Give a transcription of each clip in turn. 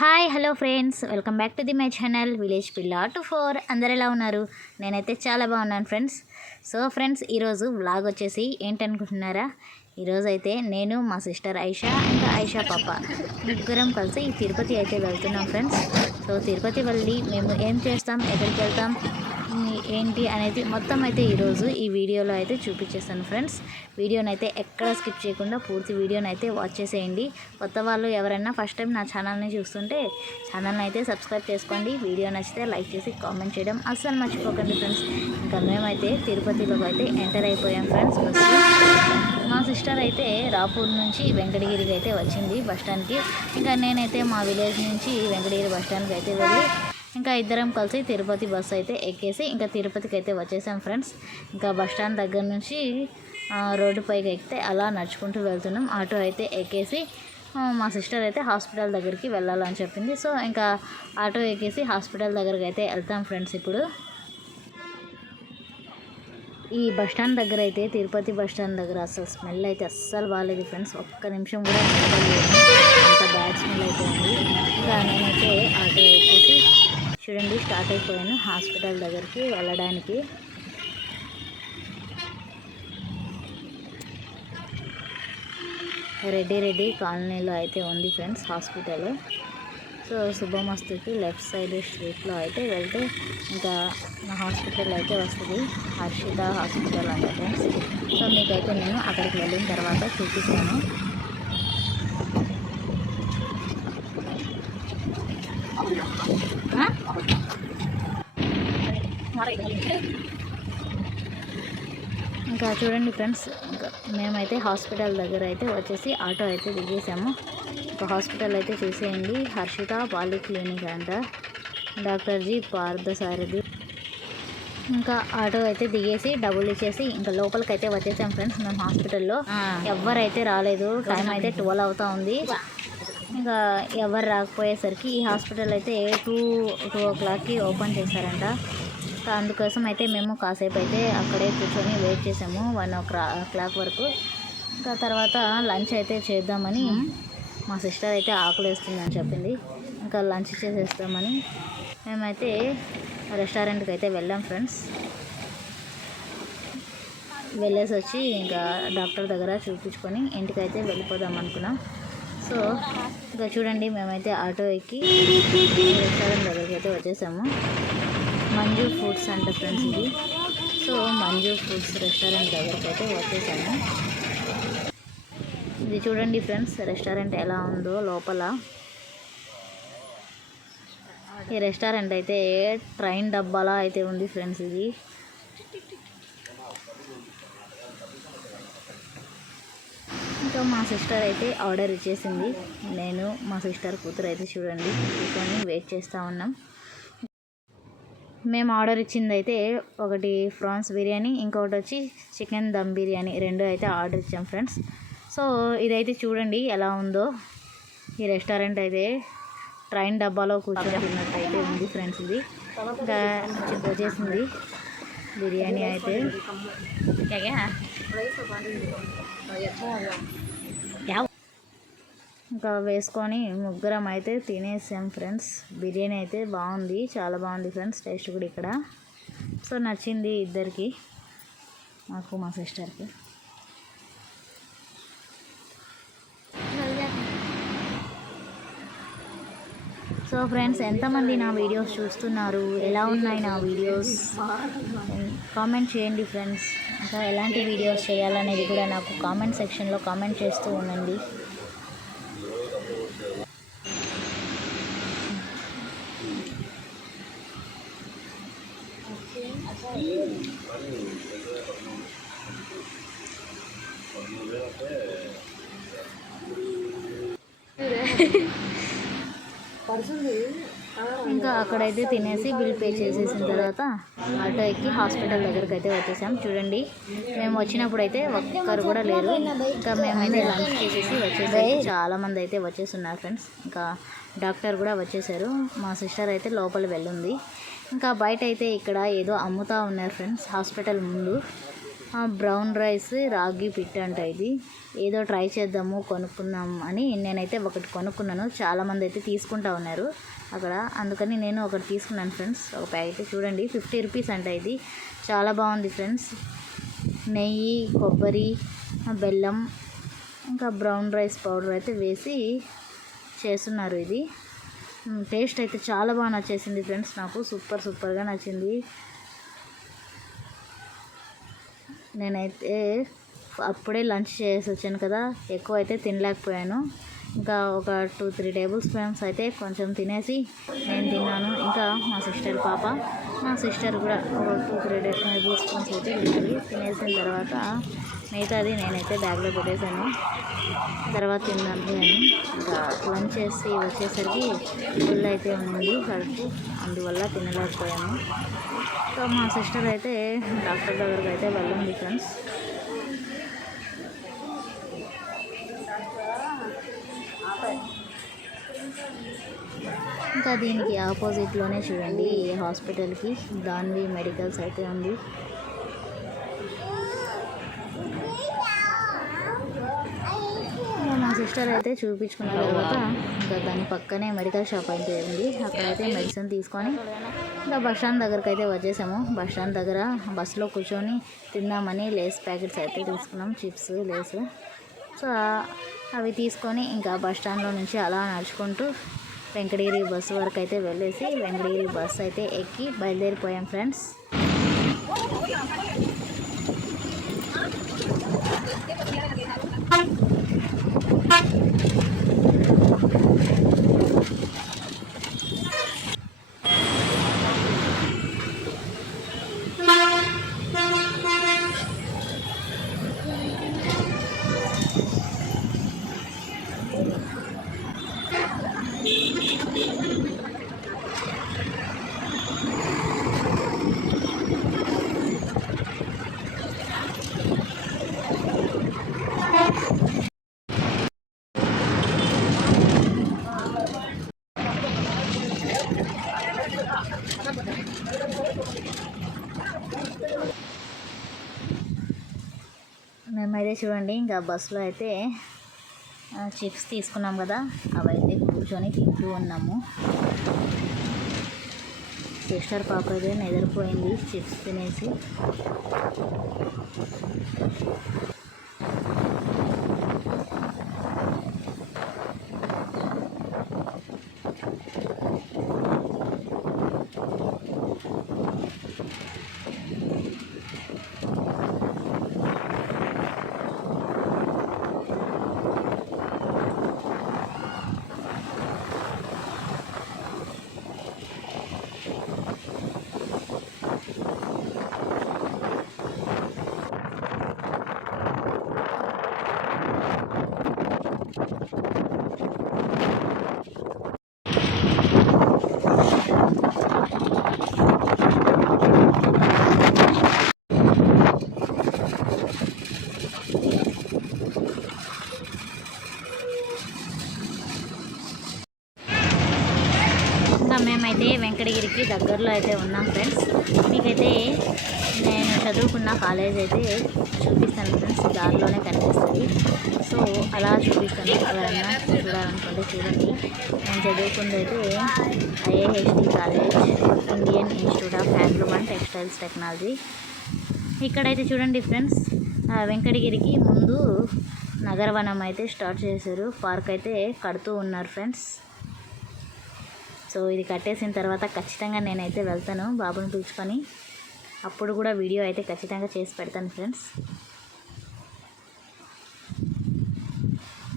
Hi hello friends, welcome back to my channel village పిల్ల 24. అందరు ఎలా ఉన్నారు? నేనైతే చాలా బాగున్నాను ఫ్రెండ్స్. సో ఫ్రెండ్స్, ఈరోజు వ్లాగ్ వచ్చేసి ఏంటనుకుంటున్నారా? ఈరోజు అయితే నేను, మా సిస్టర్ ఐషా, ఇంకా ఐషా పాప ముగ్గురం కలిసి తిరుపతి అయితే వెళ్తున్నాం ఫ్రెండ్స్. సో తిరుపతి వెళ్ళి మేము ఏం చేస్తాం, ఎక్కడికి వెళ్తాం, ఏంటి అనేది మొత్తం అయితే ఈరోజు ఈ వీడియోలో అయితే చూపించేస్తాను ఫ్రెండ్స్. వీడియోని అయితే ఎక్కడ స్కిప్ చేయకుండా పూర్తి వీడియోని అయితే వాచ్ చేసేయండి. కొత్త వాళ్ళు ఎవరైనా ఫస్ట్ టైం నా ఛానల్ని చూస్తుంటే ఛానల్ని అయితే సబ్స్క్రైబ్ చేసుకోండి. వీడియో నచ్చితే లైక్ చేసి కామెంట్ చేయడం అస్సలు మర్చిపోకండి ఫ్రెండ్స్. ఇంకా మేమైతే తిరుపతిలోకి అయితే ఎంటర్ అయిపోయాం ఫ్రెండ్స్. మా సిస్టర్ అయితే రాపూర్ నుంచి వెంకటగిరికి అయితే వచ్చింది బస్టాండ్కి. ఇంకా నేనైతే మా విలేజ్ నుంచి వెంకటగిరి బస్టాండ్కి అయితే వెళ్ళి ఇంకా ఇద్దరం కలిసి తిరుపతి బస్సు అయితే ఎక్కేసి ఇంకా తిరుపతికి అయితే వచ్చేసాం ఫ్రెండ్స్. ఇంకా బస్టాండ్ దగ్గర నుంచి రోడ్డు పైకి ఎక్కితే అలా నడుచుకుంటూ వెళ్తున్నాం. ఆటో అయితే ఎక్కేసి మా సిస్టర్ అయితే హాస్పిటల్ దగ్గరికి వెళ్ళాలని చెప్పింది. సో ఇంకా ఆటో ఎక్కేసి హాస్పిటల్ దగ్గరికి అయితే వెళ్తాం ఫ్రెండ్స్. ఇప్పుడు ఈ బస్టాండ్ దగ్గర అయితే తిరుపతి బస్టాండ్ దగ్గర అసలు స్మెల్ అయితే అస్సలు బాగాలేదు ఫ్రెండ్స్. ఒక్క నిమిషం కూడా అంత బ్యాడ్ స్మెల్ అయితే ఉంది. ఇంకా నేనైతే ఆటో ఎక్కేసి చూడండి స్టార్ట్ అయిపోయాను హాస్పిటల్ దగ్గరికి వెళ్ళడానికి. రెడ్డి కాలనీలో అయితే ఉంది ఫ్రెండ్స్ హాస్పిటల్. సో శుభమస్తుకి లెఫ్ట్ సైడ్ స్ట్రీట్లో అయితే వెళ్తే ఇంకా నా హాస్పిటల్ అయితే వస్తుంది, హర్షిత హాస్పిటల్ అంట ఫ్రెండ్స్. సో మీకైతే నేను అక్కడికి వెళ్ళిన తర్వాత చూపిస్తాను. ఇంకా చూడండి ఫ్రెండ్స్, ఇంకా మేమైతే హాస్పిటల్ దగ్గర అయితే వచ్చేసి ఆటో అయితే దిగేసాము. ఒక హాస్పిటల్ అయితే చూసేయండి, హర్షిత పాలిక్లినిక్ అంట, డాక్టర్ జీ పార్థసారథి. ఇంకా ఆటో అయితే దిగేసి డబ్బులు ఇచ్చేసి ఇంకా లోపలికి అయితే వచ్చేసాం ఫ్రెండ్స్. మేము హాస్పిటల్లో ఎవరైతే రాలేదు, టైం అయితే 12 అవుతా ఉంది. ఇంకా ఎవరు రాకపోయేసరికి ఈ హాస్పిటల్ అయితే 2 o'clockకి ఓపెన్ చేశారంట. అందుకోసం అయితే మేము కాసేపు అయితే అక్కడే కూర్చొని వెయిట్ చేసాము 1 o'clock వరకు. ఇంకా తర్వాత లంచ్ అయితే చేద్దామని మా సిస్టర్ అయితే ఆకలిస్తుందని చెప్పింది. ఇంకా లంచ్ చేసేస్తామని మేమైతే రెస్టారెంట్కి అయితే వెళ్ళాం ఫ్రెండ్స్. వెళ్ళేసి వచ్చి ఇంకా డాక్టర్ దగ్గర చూపించుకొని ఇంటికైతే వెళ్ళిపోదాం అనుకున్నాం. సో ఇంకా చూడండి మేమైతే ఆటో ఎక్కి రెస్టారెంట్ దగ్గరికి అయితే వచ్చేసాము. మంజు ఫుడ్స్ అంట ఫ్రెండ్స్ ఇది. సో మంజు ఫుడ్స్ రెస్టారెంట్ దగ్గరికి అయితే వచ్చేసాము. ఇది చూడండి ఫ్రెండ్స్ రెస్టారెంట్ ఎలా ఉందో లోపల. ఈ రెస్టారెంట్ అయితే ట్రైన్ డబ్బాలా అయితే ఉంది ఫ్రెండ్స్. ఇది ఇంకా మా సిస్టర్ అయితే ఆర్డర్ ఇచ్చేసింది. నేను మా సిస్టర్ కూతురు అయితే చూడండి కూర్చొని వెయిట్ చేస్తూ ఉన్నాం. మేము ఆర్డర్ ఇచ్చింది అయితే ఒకటి ప్రాన్స్ బిర్యానీ, ఇంకొకటి వచ్చి చికెన్ దమ్ బిర్యానీ, 2 అయితే ఆర్డర్ ఇచ్చాం ఫ్రెండ్స్. సో ఇదైతే చూడండి ఎలా ఉందో. ఈ రెస్టారెంట్ అయితే ట్రైన్ డబ్బాలో కూర్చొని అయితే ఉంది ఫ్రెండ్స్. ఇది ఇంకా వచ్చేసింది బిర్యానీ అయితే. ఇంకా వేసుకొని ముగ్గురం అయితే తినేసాం ఫ్రెండ్స్. బిర్యానీ అయితే బాగుంది, చాలా బాగుంది ఫ్రెండ్స్. టేస్ట్ కూడా ఇక్కడ సో నచ్చింది ఇద్దరికి, నాకు మా సిస్టర్కి. సో ఫ్రెండ్స్, ఎంతమంది నా వీడియోస్ చూస్తున్నారు, ఎలా ఉన్నాయి నా వీడియోస్ కామెంట్ చేయండి ఫ్రెండ్స్. ఇంకా ఎలాంటి వీడియోస్ చేయాలనేది కూడా నాకు కామెంట్ సెక్షన్లో కామెంట్ చేస్తూ ఉండండి. ఇంకా అక్కడైతే తినేసి బిల్ పే చేసేసిన తర్వాత ఆటో ఎక్కి హాస్పిటల్ దగ్గరికి అయితే వచ్చేసాం. చూడండి మేము వచ్చినప్పుడు అయితే ఒక్కరు కూడా లేరు. ఇంకా మేమైతే లంచ్ చేసేసి వచ్చేసాము. చాలామంది అయితే వచ్చేస్తున్నారు ఫ్రెండ్స్. ఇంకా డాక్టర్ కూడా వచ్చేసారు. మా సిస్టర్ అయితే లోపల వెళ్ళింది. ఇంకా బయట అయితే ఇక్కడ ఏదో అమ్ముతూ ఉన్నారు ఫ్రెండ్స్ హాస్పిటల్ ముందు. బ్రౌన్ రైస్ రాగి పిట్ అంట. ఇది ఏదో ట్రై చేద్దాము కొనుక్కుందాం అని నేనైతే ఒకటి కొనుక్కున్నాను. చాలామంది అయితే తీసుకుంటా ఉన్నారు అక్కడ, అందుకని నేను ఒకటి తీసుకున్నాను ఫ్రెండ్స్. ఒక ప్యాకెట్ చూడండి 50 రూపీస్ అంట. ఇది చాలా బాగుంది ఫ్రెండ్స్. నెయ్యి, కొబ్బరి, బెల్లం, ఇంకా బ్రౌన్ రైస్ పౌడర్ అయితే వేసి చేస్తున్నారు. ఇది టేస్ట్ అయితే చాలా బాగా నచ్చేసింది ఫ్రెండ్స్. నాకు సూపర్గా నచ్చింది. నేనైతే అప్పుడే లంచ్ చేసి వచ్చాను కదా, ఎక్కువ అయితే తినలేకపోయాను. ఇంకా ఒక 2-3 టేబుల్ స్పూన్స్ అయితే కొంచెం తినేసి నేను తిన్నాను. ఇంకా మా సిస్టర్ పాప, మా సిస్టర్ కూడా ఒక 2-3 టేబుల్ స్పూన్స్ అయితే తినేసిన తర్వాత మిగతాది నేనైతే బ్యాగ్లో పెట్టేశాను. తర్వాత తిన్నాను అని ఇంకా లంచ్ చేసి వచ్చేసరికి ఫుల్ అయితే ఉంది కడుపు, అందువల్ల తినలేకపోయాము. సో మా సిస్టర్ అయితే డాక్టర్ దగ్గరికి అయితే వెళ్ళండి ఫ్రెండ్స్. ఇంకా దీనికి ఆపోజిట్లోనే చూడండి ఈ హాస్పిటల్కి దాన్వి మెడికల్స్ అయితే ఉంది. మా సిస్టర్ అయితే చూపించుకున్న తర్వాత ఇంకా దాని పక్కనే మెడికల్ షాప్ అయితే ఉంది. అక్కడైతే మెడిసిన్ తీసుకొని ఇంకా బస్ స్టాండ్ దగ్గరికి అయితే వచ్చేసాము. బస్ స్టాండ్ దగ్గర బస్సులో కూర్చొని తిందామని లేస్ ప్యాకెట్స్ అయితే తీసుకున్నాం, చిప్స్, లేస్. సో అవి తీసుకొని ఇంకా బస్ స్టాండ్లో నుంచి అలా నడుచుకుంటూ వెంకటగిరి బస్సు వరకు అయితే వెళ్ళేసి వెంకటగిరి బస్సు అయితే ఎక్కి బయలుదేరిపోయాం ఫ్రెండ్స్. మేమైతే చూడండి ఇంకా బస్సులో అయితే చిప్స్ తీసుకున్నాం కదా, అవైతే కూర్చొని తింటూ ఉన్నాము. సిస్టర్ పాప అయితే నిద్రపోయింది చిప్స్ తినేసి. మేమైతే వెంకటగిరికి దగ్గరలో అయితే ఉన్నాం ఫ్రెండ్స్. మీకైతే నేను చదువుకున్న కాలేజ్ అయితే చూపిస్తాను ఫ్రెండ్స్, దారిలోనే కనిపిస్తుంది. సో అలా చూపిస్తాను, ఎవరన్నా చూడాలనుకుంటే చూడండి. నేను చదువుకుంది అయితే IIHT college, Indian institute of handloom and textiles technology. ఇక్కడైతే చూడండి ఫ్రెండ్స్, వెంకటగిరికి ముందు నగరవనం అయితే స్టార్ట్ చేశారు, పార్క్ అయితే కడుతూ ఉన్నారు ఫ్రెండ్స్. సో ఇది కట్టేసిన తర్వాత ఖచ్చితంగా నేనైతే వెళ్తాను బాబుని పిలుచుకొని, అప్పుడు కూడా వీడియో అయితే ఖచ్చితంగా చేసి పెడతాను ఫ్రెండ్స్.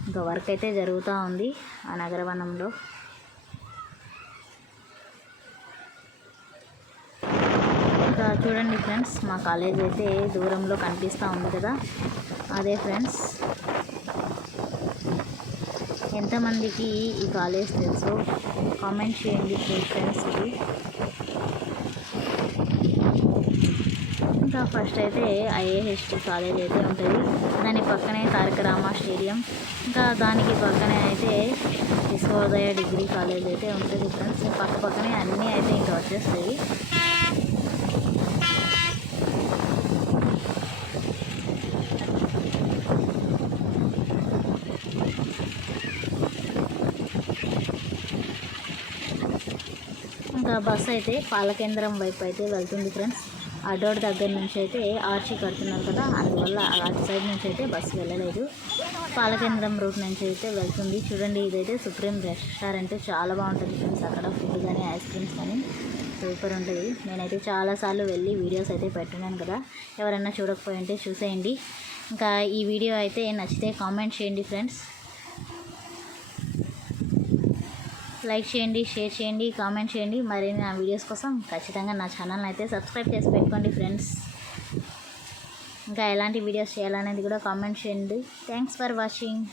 ఇంకా వర్క్ అయితే జరుగుతూ ఉంది ఆ నగరవనంలో. ఇంకా చూడండి ఫ్రెండ్స్, మా కాలేజ్ అయితే దూరంలో కనిపిస్తూ ఉంది కదా, అదే ఫ్రెండ్స్. ఎంతమందికి ఈ కాలేజ్ తెలుసో కామెంట్ చేయండి ఫ్రెండ్స్. ఇది ఇంకా ఫస్ట్ అయితే IIHT కాలేజ్ అయితే ఉంటుంది, దాని పక్కనే తారక రామ స్టేడియం, ఇంకా దానికి పక్కనే అయితే విశ్వోదయ డిగ్రీ కాలేజ్ అయితే ఉంటుంది ఫ్రెండ్స్. పక్క పక్కనే అన్నీ అయితే ఇంకా వచ్చేస్తాయి. ఇంకా బస్సు అయితే పాలకేంద్రం వైపు అయితే వెళ్తుంది ఫ్రెండ్స్. ఆ డోర్ దగ్గర నుంచి అయితే ఆర్చి కడుతున్నారు కదా, అందువల్ల అటు సైడ్ నుంచి అయితే బస్సు వెళ్ళలేదు. పాలకేంద్రం రూట్ నుంచి అయితే వెళ్తుంది. చూడండి, ఇదైతే సుప్రీం రెస్టారెంట్. చాలా బాగుంటుంది ఫ్రెండ్స్. అక్కడ ఫుడ్ కానీ ఐస్ క్రీమ్స్ కానీ సూపర్ ఉంటుంది. నేనైతే చాలాసార్లు వెళ్ళి వీడియోస్ అయితే పెట్టినాను కదా, ఎవరైనా చూడకపోయి ఉంటే చూసేయండి. ఇంకా ఈ వీడియో అయితే నచ్చితే కామెంట్ చేయండి ఫ్రెండ్స్. లైక్ చేయండి, షేర్ చేయండి, కామెంట్ చేయండి. మరి నా వీడియోస్ కోసం ఖచ్చితంగా నా ఛానల్ని అయితే సబ్స్క్రైబ్ చేసి పెట్టుకోండి ఫ్రెండ్స్. ఇంకా ఎలాంటి వీడియోస్ చేయాలనేది కూడా కామెంట్ చేయండి. Thanks for watching.